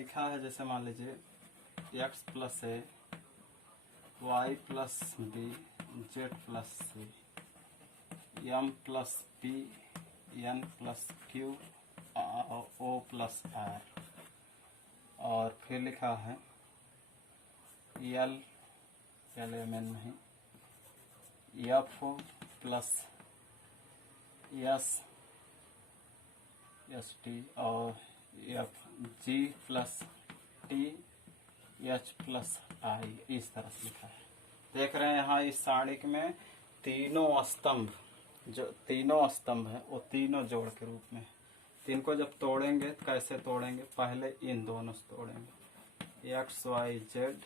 लिखा है, जैसे मान लीजिए x plus A, Y plus B, Z plus C, M plus P, N plus Q, O plus R. और फिर लिखा है एल एम एन नहीं, एफ प्लस एस टी और F G plus T H plus I, इस तरह से लिखा है। देख रहे हैं यहाँ इस सारणिक में तीनों स्तंभ, जो तीनों स्तंभ है वो तीनों जोड़ के रूप में। इनको जब तोड़ेंगे तो कैसे तोड़ेंगे, पहले इन दोनों से तोड़ेंगे, एक्स वाई जेड,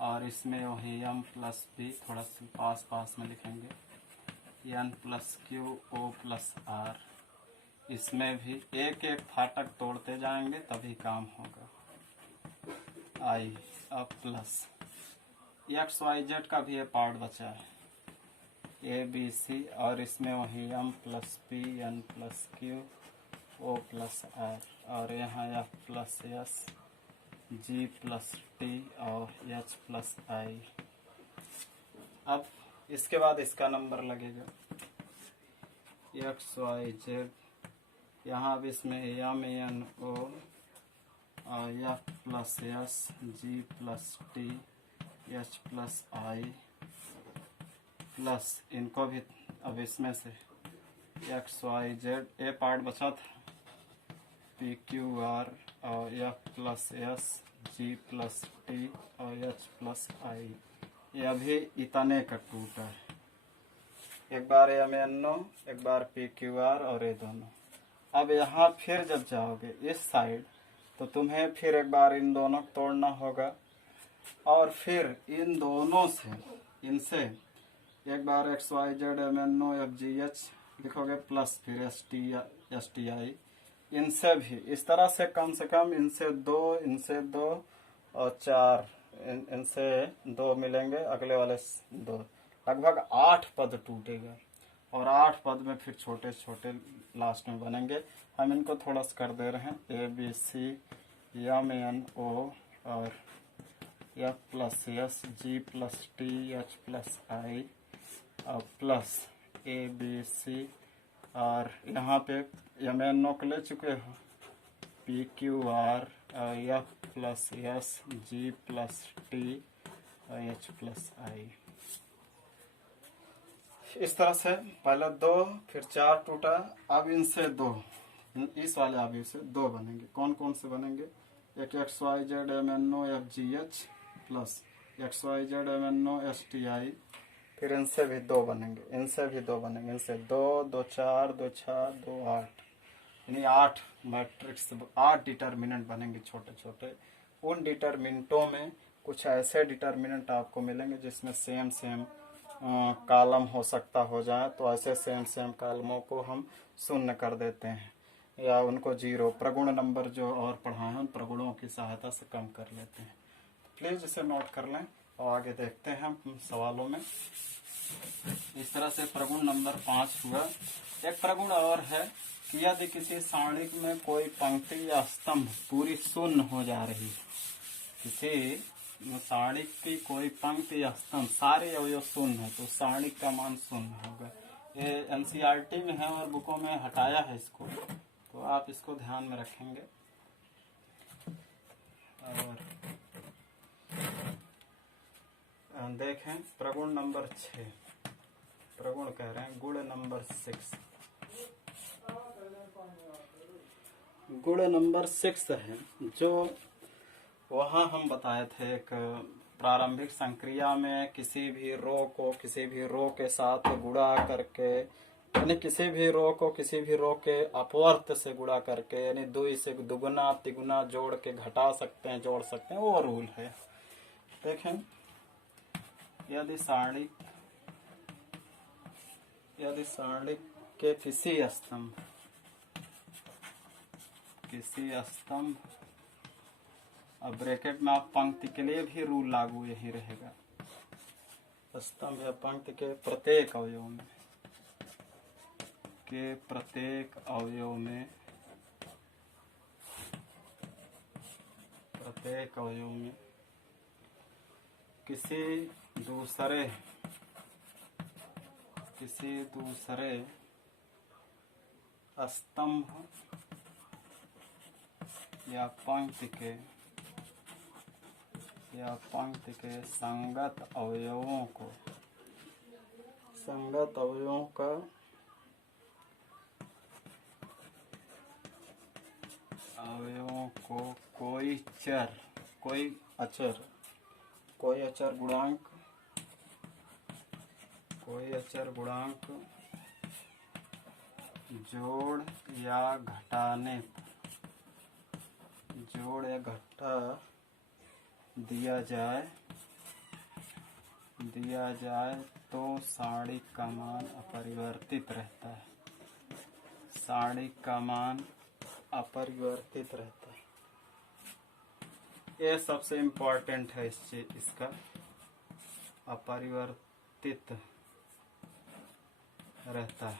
और इसमें वही एम प्लस बी, थोड़ा सा पास पास में लिखेंगे, N plus Q, O plus R. इसमें भी एक एक फाटक तोड़ते जाएंगे तभी काम होगा। आई अब प्लस एक्स वाई जेड का भी ये पार्ट बचा है, ए बी सी, और इसमें वही M plus P, N plus Q, O plus R, और यहाँ F plus S, G plus T और एच प्लस आई। अब इसके बाद इसका नंबर लगेगा एक्स वाई जेड, यहाँ अब इसमें एम एन ओ और F plus S, G plus T, H plus आई, प्लस इनको भी अब इसमें से एक्स वाई जेड, ए पार्ट बचा था, पी क्यू आर और F plus S, G plus T और एच प्लस आई। ये अभी इतने का टूटा है, एक बार एम एन ओ, एक बार पी क्यू आर और ये दोनों। अब यहाँ फिर जब जाओगे इस साइड तो तुम्हें फिर एक बार इन दोनों को तोड़ना होगा, और फिर इन दोनों से, इनसे एक बार X Y Z M N O F G H लिखोगे, प्लस फिर एस टी आई। इनसे भी इस तरह से कम इनसे दो और चार, इनसे दो मिलेंगे, अगले वाले दो, लगभग 8 पद टूटेगा, और 8 पद में फिर छोटे छोटे लास्ट में बनेंगे। हम इनको थोड़ा सा कर दे रहे हैं, A B C, M N O और F plus S, G plus T, H plus I, और प्लस ए बी सी, और यहाँ पे एम एन ओ को ले चुके हो, P Q R, F plus S, G plus T और एच प्लस आई। इस तरह से पहले 2 फिर 4 टूटा, अब इनसे 2, इस वाले अभी से 2 बनेंगे। कौन कौन से बनेंगे, एक X Y Z M N O F G H plus X Y Z M N O S T I, फिर इनसे भी 2 बनेंगे, इनसे भी 2 बनेंगे, इनसे 2 2 4 2 6 2 8, यानी 8 मैट्रिक्स, 8 डिटर्मिनेंट बनेंगे छोटे छोटे। उन डिटर्मिनेंटों में कुछ ऐसे डिटर्मिनेंट आपको मिलेंगे जिसमें सेम कॉलम हो सकता हो जाए, तो ऐसे सेम कॉलमों को हम शून्य कर देते हैं या उनको 0, प्रगुण नंबर जो और पढ़ाए हैं उन प्रगुणों की सहायता से कम कर लेते हैं। प्लीज इसे नोट कर लें और आगे देखते हैं हम सवालों में। इस तरह से प्रगुण नंबर 5 हुआ। एक प्रगुण और है कि यदि किसी सारणिक में कोई पंक्ति या स्तंभ पूरी शून्य हो जा रही है, किसी सारणिक की कोई पंक्ति या स्तंभ सारे अवयव शून्य है, तो सारणिक का मान शून्य होगा। ये एनसीईआरटी में है और बुकों में हटाया है इसको, तो आप इसको ध्यान में रखेंगे। और देखें प्रगुण नंबर 6, प्रगुण कह रहे हैं गुण नंबर 6, गुण नंबर 6 है, जो वहाँ हम बताए थे एक प्रारंभिक संक्रिया में किसी भी रो को किसी भी रो के साथ गुणा करके, यानी किसी भी रो को किसी भी रो के अपवर्त से गुणा करके, यानी 2 से दुगुना तिगुना जोड़ के घटा सकते हैं, जोड़ सकते हैं, वो रूल है। देखें, यदि सारणिक के किसी स्तंभ, अब ब्रैकेट में आप पंक्ति के लिए भी रूल लागू यही रहेगा, स्तंभ या पंक्ति के प्रत्येक अवयव में प्रत्येक अवयव में किसी दूसरे स्तंभ या पंक्ति के संगत अवयवों का कोई अचर गुणांक जोड़ या घटा दिया जाए तो सारणिक का मान अपरिवर्तित रहता है। ये सबसे इम्पोर्टेंट है इसका अपरिवर्तित रहता है।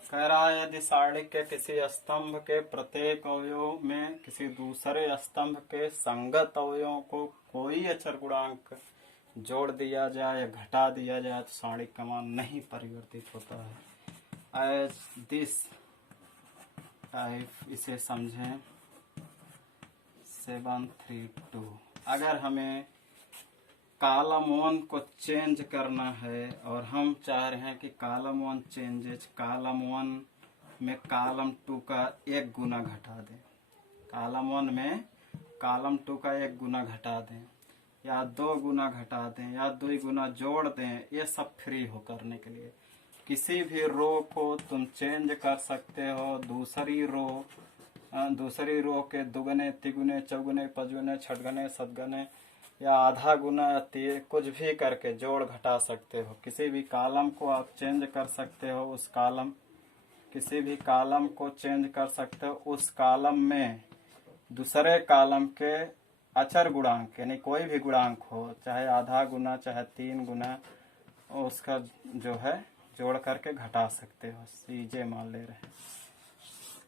कह रहा है यदि सारणिक के किसी स्तंभ के प्रत्येक अवयव में किसी दूसरे स्तंभ के संगत अवयवों को कोई अचर गुणांक जोड़ दिया जाए या घटा दिया जाए तो सारणिक का मान नहीं परिवर्तित होता है। एज दिस टाइप इसे समझें 732। अगर हमें कॉलम 1 को चेंज करना है और हम चाह रहे हैं कि कॉलम 1 चेंजेज कॉलम 1 में कॉलम 2 का 1 गुना घटा दें, कॉलम 1 में कॉलम 2 का 1 गुना घटा दें या 2 गुना घटा दें या 2 गुना जोड़ दें, ये सब फ्री हो करने के लिए। किसी भी रो को तुम चेंज कर सकते हो, दूसरी रो के दुगने तिगुने चौगुने पचगुने छठगुने सतगुने या आधा गुना कुछ भी करके जोड़ घटा सकते हो। किसी भी कॉलम को आप चेंज कर सकते हो, किसी भी कॉलम को चेंज कर सकते हो। उस कॉलम में दूसरे कॉलम के अचर गुणांक यानी कोई भी गुणांक हो, चाहे आधा गुना चाहे 3 गुना, उसका जो है जोड़ करके घटा सकते हो। सीजे मान ले रहे हैं।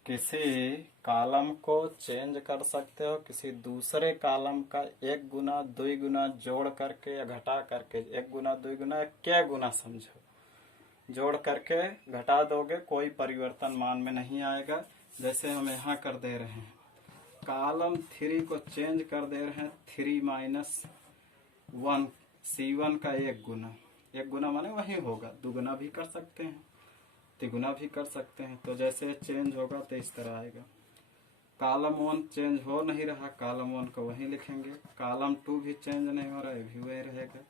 किसी कॉलम को चेंज कर सकते हो, किसी दूसरे कॉलम का 1 गुना 2 गुना जोड़ करके या घटा करके 1 गुना 2 गुना क्या गुना समझो, जोड़ करके घटा दोगे, कोई परिवर्तन मान में नहीं आएगा। जैसे हम यहाँ कर दे रहे हैं, कॉलम 3 को चेंज कर दे रहे हैं 3 माइनस 1 C1 का 1 गुना माने वही होगा, दुगुना भी कर सकते हैं तिगुना भी कर सकते हैं। तो जैसे चेंज होगा तो इस तरह आएगा। कॉलम 1 चेंज हो नहीं रहा, कॉलम 1 को वहीं लिखेंगे। कॉलम 2 भी चेंज नहीं हो रहा, ये भी वही रहेगा।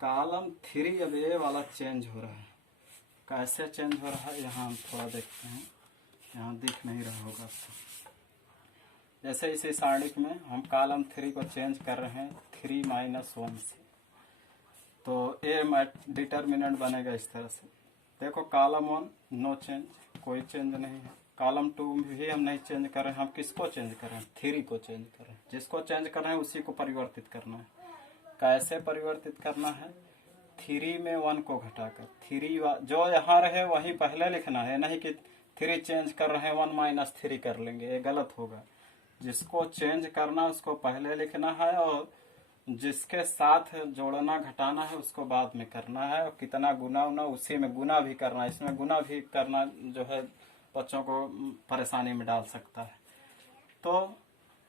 कॉलम 3 अब ये वाला चेंज हो रहा है। कैसे चेंज हो रहा है यहाँ हम थोड़ा देखते हैं, यहाँ दिख नहीं रहा होगा आपको। जैसे इसी सारणिक में हम कॉलम 3 को चेंज कर रहे हैं 3 माइनस 1 से, तो ए डिटर्मिनेंट बनेगा इस तरह से। देखो कॉलम 1 नो चेंज, कोई चेंज नहीं है। कॉलम 2 भी हम नहीं चेंज कर रहे हैं, हम किसको चेंज कर रहे हैं? 3 को चेंज कर रहे हैं। जिसको चेंज कर रहे हैं उसी को परिवर्तित करना है। कैसे परिवर्तित करना है? 3 में 1 को घटाकर 3 जो यहाँ रहे वही पहले लिखना है, नहीं कि 3 चेंज कर रहे हैं 1 माइनस 3 कर लेंगे, ये गलत होगा। जिसको चेंज करना उसको पहले लिखना है और जिसके साथ जोड़ना घटाना है उसको बाद में करना है। और कितना गुना उना उसी में गुना भी करना है। इसमें गुना भी करना जो है बच्चों को परेशानी में डाल सकता है। तो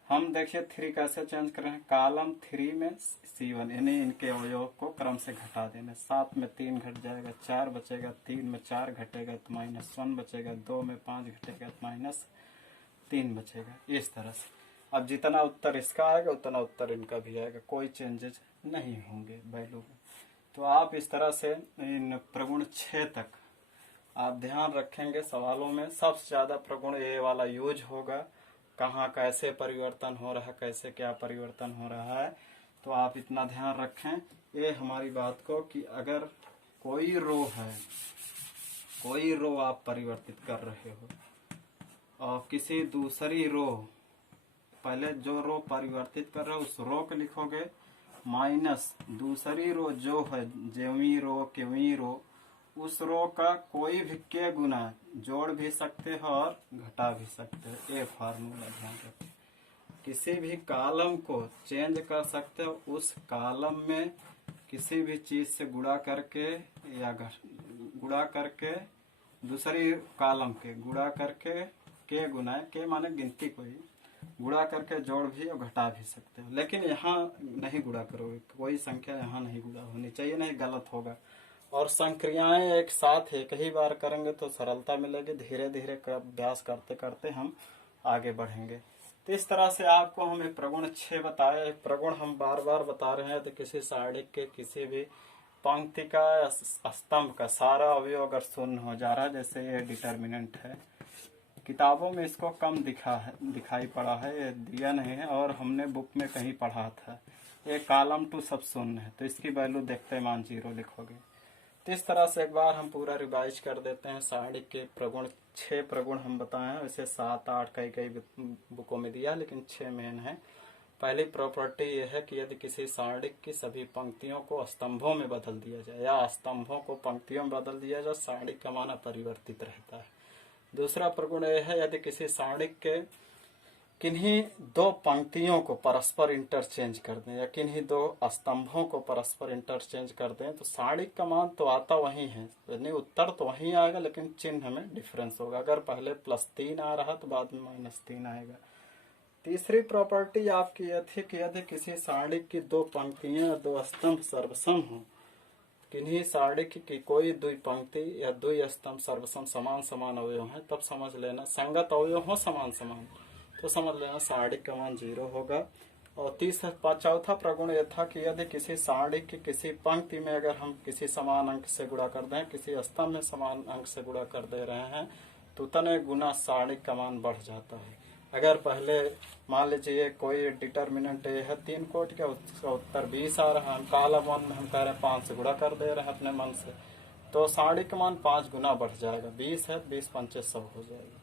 हम देखिए 3 कैसे चेंज कर रहे हैं। कॉलम 3 में C1 यानी इनके अवयव को क्रम से घटा देना। 7 में 3 घट जाएगा, 4 बचेगा, 3 में 4 घटेगा तो -1 बचेगा, 2 में 5 घटेगा तो -3 बचेगा। इस तरह से अब जितना उत्तर इसका आएगा उतना उत्तर इनका भी आएगा, कोई चेंजेस नहीं होंगे वैल्यू में। तो आप इस तरह से इन प्रगुण 6 तक आप ध्यान रखेंगे। सवालों में सबसे ज्यादा प्रगुण ये वाला यूज होगा, कहाँ कैसे परिवर्तन हो रहा है, कैसे क्या परिवर्तन हो रहा है। तो आप इतना ध्यान रखें ये हमारी बात को कि अगर कोई रो आप परिवर्तित कर रहे हो और किसी दूसरी रो, पहले जो रो परिवर्तित कर रहे हो उस रो को लिखोगे माइनस दूसरी रो जो है जेवी रो केवी रो, उस रो का कोई भी के गुना जोड़ भी सकते हो और घटा भी सकते हो। ये फार्मूला ध्यान रखें। किसी भी कॉलम को चेंज कर सकते हो, उस कॉलम में किसी भी चीज से गुणा करके या गुणा करके दूसरी कॉलम के गुणा करके के गुना के माने गिनती को ही गुणा करके जोड़ भी और घटा भी सकते हो। लेकिन यहाँ नहीं गुणा करोगे, कोई संख्या यहाँ नहीं गुणा होनी चाहिए, नहीं गलत होगा। और संक्रियाएं एक साथ एक ही बार करेंगे तो सरलता मिलेगी। धीरे धीरे अभ्यास करते करते हम आगे बढ़ेंगे। तो इस तरह से आपको हम प्रगुण 6 बताए। प्रगुण हम बार बार बता रहे हैं। तो किसी सारणी के किसी भी पंक्ति का स्तंभ का सारा अवयव अगर शून्य हो जा रहा है, जैसे ये डिटर्मिनेंट है, किताबों में इसको कम दिखाई पड़ा है, ये दिया नहीं है, और हमने बुक में कहीं पढ़ा था। ये कॉलम 2 सब शून्य है, तो इसकी वैल्यू देखते मान 0 लिखोगे। तो इस तरह से एक बार हम पूरा रिवाइज कर देते हैं। सारणी के प्रगुण 6 प्रगुण हम बताए हैं। वैसे 7-8 कई बुकों में दिया, लेकिन 6 मेन है। पहली प्रॉपर्टी यह है कि यदि किसी सारणी की सभी पंक्तियों को स्तंभों में बदल दिया जाए या स्तंभों को पंक्तियों में बदल दिया जाए, सारणी का मान अपरिवर्तित रहता है। दूसरा प्रगुण यह है, यदि किसी सारणी के किन्हीं 2 पंक्तियों को परस्पर इंटरचेंज कर दें या किन्हीं 2 स्तंभों को परस्पर इंटरचेंज कर दें, तो सारणी का मान तो आता वही है, यानी उत्तर तो वही आएगा, लेकिन चिन्ह में डिफरेंस होगा। अगर पहले +3 आ रहा तो बाद में -3 आएगा। तीसरी प्रॉपर्टी आपकी यह थी कि यदि किसी सारणी की 2 पंक्तियां 2 स्तंभ सर्वसम हो, किन्हीं सारणी की कोई 2 पंक्ति या 2 स्तंभ सर्वसम समान समान अवयव है, तब समझ लेना संगत अवयव हो समान समान, तो समझ लेना सारणी का मान 0 होगा। और चौथा प्रगुण यह था कि यदि किसी सारणी की किसी पंक्ति में अगर हम किसी समान अंक से गुणा कर दें, किसी स्तंभ में समान अंक से गुणा कर दे रहे हैं, तो उतने गुना सारणी का मान बढ़ जाता है। अगर पहले मान लीजिए कोई डिटर्मिनेंट है 3 कोटि का, उसका उत्तर 20 आ रहा है, हम कॉलम 1 में हम कह रहे हैं 5 से गुणा कर दे रहे हैं अपने मन से, तो सारणी का मान 5 गुना बढ़ जाएगा। 20 है, 20 पंचे 100 हो जाएगा।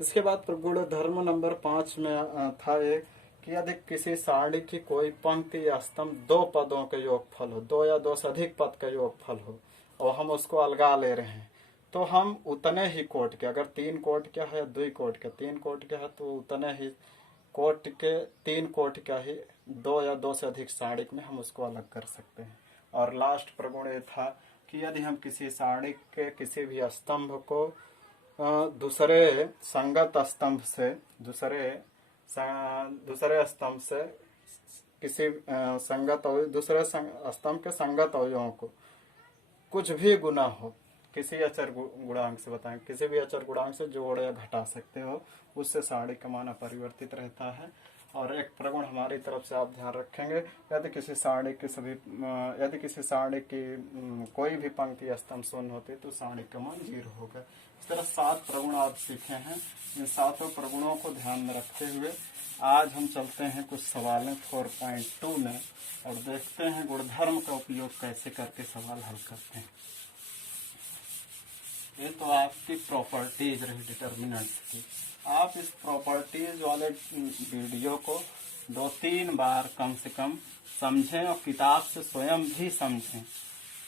इसके बाद प्रगुण धर्म नंबर 5 में था एक कि यदि किसी सारणी की कोई पंक्ति या स्तंभ 2 पदों के योगफल हो, 2 या 2 से अधिक पद का योगफल हो, और हम उसको अलगा ले रहे हैं, तो हम उतने ही कोट के, अगर 3 कोट का है 2 कोट का, 3 कोट का है, तो उतने ही कोट के 3 कोट का ही 2 या 2 से अधिक सारणी में हम उसको अलग कर सकते हैं। और लास्ट प्रगुण ये था कि यदि हम किसी सारणी के किसी भी स्तंभ को दूसरे संगत स्तंभ से दूसरे स्तंभ से किसी संगत दूसरे स्तंभ के संगत अवयवों को कुछ भी गुना हो, किसी अचर गुणांक से बताएं, किसी भी अचर गुणांक से जोड़ या घटा सकते हो, उससे सारणी का मान अपरिवर्तित रहता है। और एक प्रगुण हमारी तरफ से आप ध्यान रखेंगे, यदि किसी सारणी की कोई भी पंक्ति स्तंभ शून्य होती तो सारणी का मान 0 होगा। इस तरह 7 प्रगुण आप सीखे हैं। इन 7 प्रगुणों को ध्यान में रखते हुए आज हम चलते हैं कुछ सवालें 4.2 में और देखते हैं गुणधर्म का उपयोग कैसे करके सवाल हल करते हैं। ये तो आपकी प्रॉपर्टीज रही डिटर्मिनेंट्स की। आप इस प्रॉपर्टीज वाले वीडियो को 2-3 बार कम से कम समझें और किताब से स्वयं भी समझें,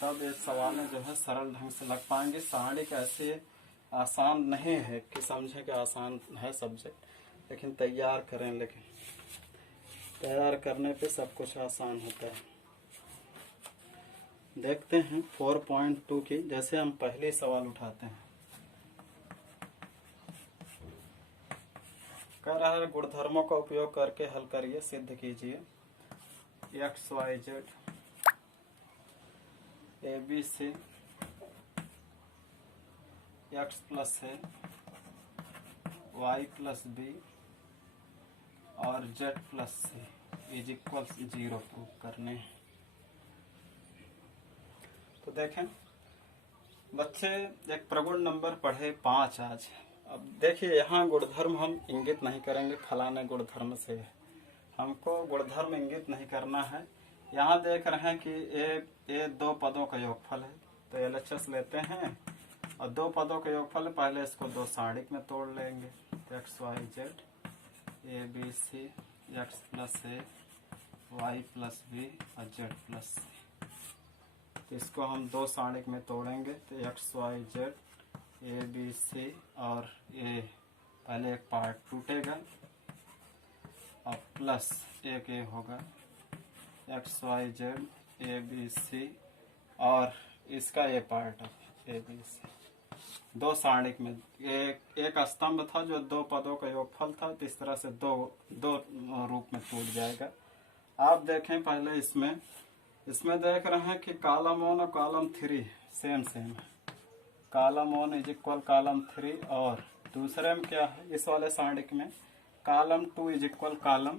तब ये सवालें जो है सरल ढंग से लग पाएंगे। सारणी का ऐसे आसान नहीं है कि समझें कि आसान है सब्जेक्ट, लेकिन तैयार करें, लेकिन तैयार करने पे सब कुछ आसान होता है। देखते हैं 4.2 की, जैसे हम पहले सवाल उठाते हैं। कह रहा है गुणधर्मों का उपयोग करके हल करिए, सिद्ध कीजिए x y z a b c x plus है y प्लस b और z plus c is equal 0 prove करने हैं। तो देखें बच्चे, एक प्रगुण नंबर पढ़े 5 आज। अब देखिए यहाँ गुणधर्म हम इंगित नहीं करेंगे फलाने गुणधर्म से, हमको गुणधर्म इंगित नहीं करना है। यहाँ देख रहे हैं कि ए 2 पदों का योगफल है, तो LHS लेते हैं और 2 पदों का योगफल है। पहले इसको 2 सारणी में तोड़ लेंगे, x y z a b c x plus a y plus b और z प्लस c। तो इसको हम 2 सारणी में तोड़ेंगे तो x y z a b c और a पहले एक पार्ट टूटेगा और प्लस एक ये होगा X Y Z A B C, और इसका ये पार्ट है ए बी सी। दो सारणिक में एक स्तंभ था जो दो पदों का योगफल था, तो इस तरह से दो रूप में टूट जाएगा। आप देखें पहले इसमें देख रहे हैं कि कॉलम 1 और कॉलम 3 सेम है। कॉलम 1 इज इक्वल कॉलम 3, और दूसरे में क्या है, इस वाले सारणिक में कॉलम 2 इज इक्वल कॉलम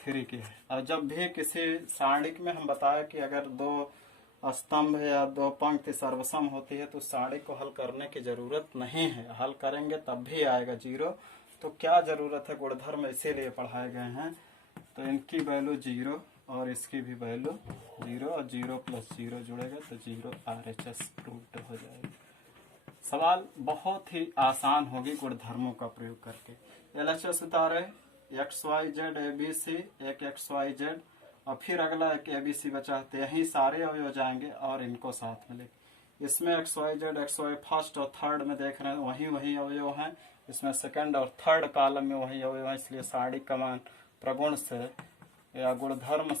3 की है। और जब भी किसी सारणिक में हम बताया कि अगर दो स्तंभ या दो पंक्ति सर्वसम होती है तो सारणिक को हल करने की जरूरत नहीं है, हल करेंगे तब भी आएगा 0। तो क्या जरूरत है, गुणधर्म इसीलिए पढ़ाए गए हैं। तो इनकी वैल्यू 0 और इसकी भी वैल्यू 0, और 0 + 0 जुड़ेगा तो 0 RHS प्रूव्ड हो जाएगा। सवाल बहुत ही आसान होगी गुणधर्मों का प्रयोग करके। LHS उतारे X Y Z A B C, एक एक्स वाई जेड, और फिर अगला एक ए बी सी बचा, तो यही सारे अवयव जाएंगे और इनको साथ में लेंगे। इसमें X Y Z X Y first और थर्ड में देख रहे हैं वही अवयव हैं, इसमें सेकंड और थर्ड कॉलम में वही अवयव हैं, इसलिए सारणिक का मान प्रगुण से या गुणधर्म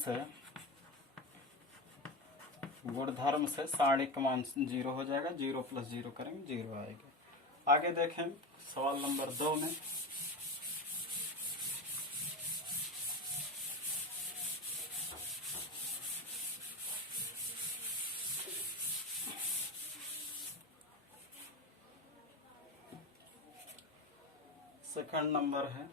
से सारणिक का मान 0 हो जाएगा। 0 + 0 करेंगे 0 आएगा। आगे देखें सवाल नंबर 2 में सेकंड नंबर है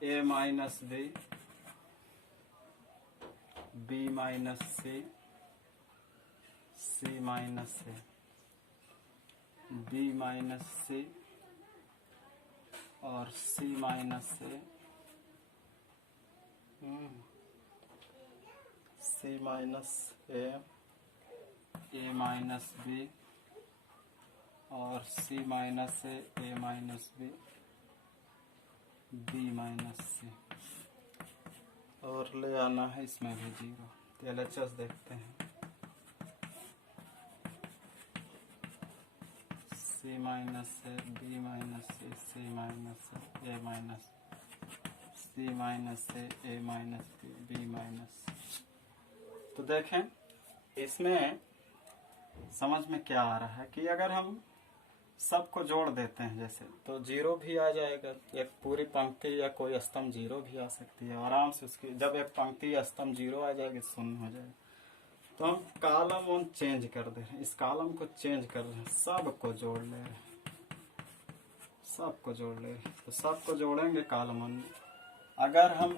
a - b, b - c, c - a, b - c और c - a, c - a, a - b और c - a, a - b, b - c, और ले आना है इसमें भी 0। तो LHS देखते हैं, c - a, b - c, c - a, a - c, a - b, b - c। तो देखें इसमें समझ में क्या आ रहा है कि अगर हम सबको जोड़ देते हैं जैसे, तो 0 भी आ जाएगा। एक पूरी पंक्ति या कोई स्तंभ 0 भी आ सकती है आराम से। उसकी जब एक पंक्ति या स्तंभ 0 आ जाएगी 0 हो जाएगा। तो हम कॉलम 1 चेंज कर दे रहे हैं, इस कॉलम को चेंज कर रहे हैं, सबको जोड़ ले रहे हैं, सबको जोड़ ले रहे हैं। तो सबको जोड़ेंगे कॉलम 1 में। अगर हम